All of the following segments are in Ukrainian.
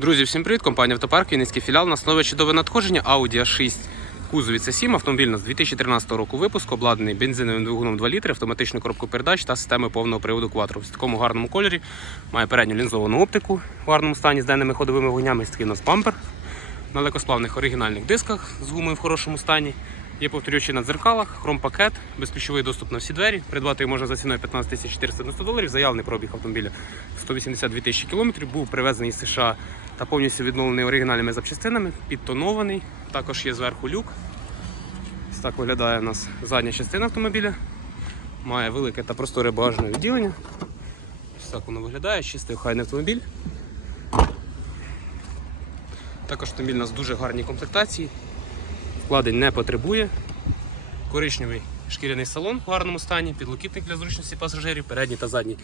Друзі, всім привіт! Компанія Автопарк, Вінницький філіал. На основі чудове надходження Audi A6 кузові це 7 автомобіль у нас 2013 року випуску, обладнаний бензиновим двигуном 2 літри, автоматичною коробкою передач та системою повного приводу Quattro. В такому гарному кольорі має передню лінзовану оптику в гарному стані з денними ходовими вогнями. Такий у нас бампер на легкосплавних оригінальних дисках з гумою в хорошому стані. Є повторюючі на дзеркалах, хром-пакет, безключовий доступ на всі двері. Придбати його можна за ціною 15 490 доларів. Заявний пробіг автомобіля 182 тисячі кілометрів. Був привезений з США та повністю відновлений оригінальними запчастинами, підтонований. Також є зверху люк. Ось так виглядає у нас задня частина автомобіля. Має велике та просторе багажне відділення. Ось так воно виглядає, чистий охайний автомобіль. Також автомобіль у нас дуже гарній комплектації. Вкладень не потребує. Коричневий шкіряний салон в гарному стані, підлокітник для зручності пасажирів, передні та задні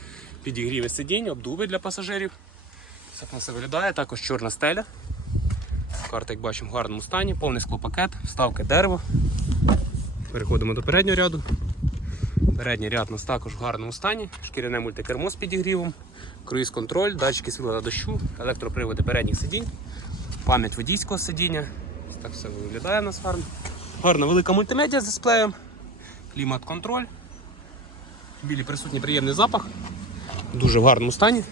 підігріви сидінь, обдуви для пасажирів. Все це все виглядає. Також чорна стеля. Карта, як бачимо, в гарному стані, повний склопакет, вставки дерево. Переходимо до переднього ряду. Передній ряд у нас також в гарному стані, шкіряне мультикермо з підігрівом, круїз-контроль, датчики світла та дощу, електроприводи передніх сидінь, пам'ять водійського сидіння. Так все виглядає у нас гарно. Гарна велика мультимедіа з дисплеєм, клімат-контроль. Білі присутній приємний запах. Дуже в гарному стані.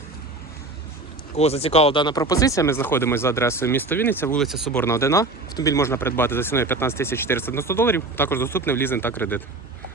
Кого зацікавила дана пропозиція, ми знаходимося за адресою міста Вінниця, вулиця Соборна 1А. Автомобіль можна придбати за ціною 15 490 доларів. Також доступний в лізинг та кредит.